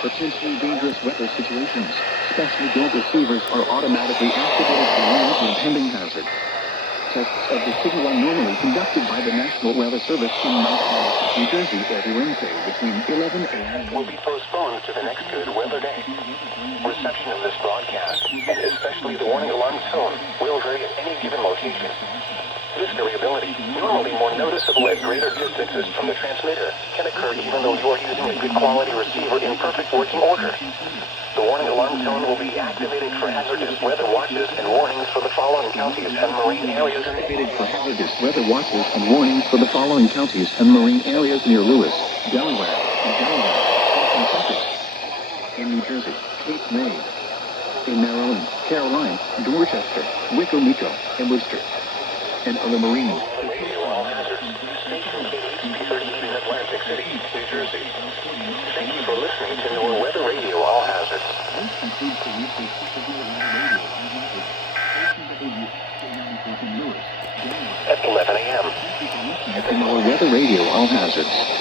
potentially dangerous weather situations. Specially built receivers are automatically activated to warn of impending hazard. Tests of the signal are normally conducted by the National Weather Service in Mount Holyoke, New Jersey, every Wednesday between 11 a.m. will be postponed to the next good weather day. Reception of this broadcast, and especially the warning alarm tone, will vary at any given location. This variability, normally more noticeable at greater distances from the transmitter, can occur even though you are using a good quality receiver in perfect working order. The warning alarm tone will be activated for hazardous weather watches and warnings for the following counties and marine areas. Activated for hazardous weather watches and warnings for the following counties and marine areas near Lewis, Delaware, Kentucky, in New Jersey, Cape May, in Maryland, Caroline, Dorchester, Wicomico, and Worcester, and other marine. Radio all hazards. Station KHB38 in Atlantic City, New Jersey. Thank you for listening to NOAA Weather Radio All Hazards. This concludes the use of weather radio all hazards. Station KHB38 in Lewis, Delaware. At 11 a.m. NOAA Weather Radio All Hazards.